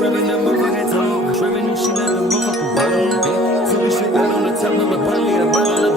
Trapping that motherfucking toe. Trapping and shit like the motherfucking bottom. So this shit out on the top of my body. I bottle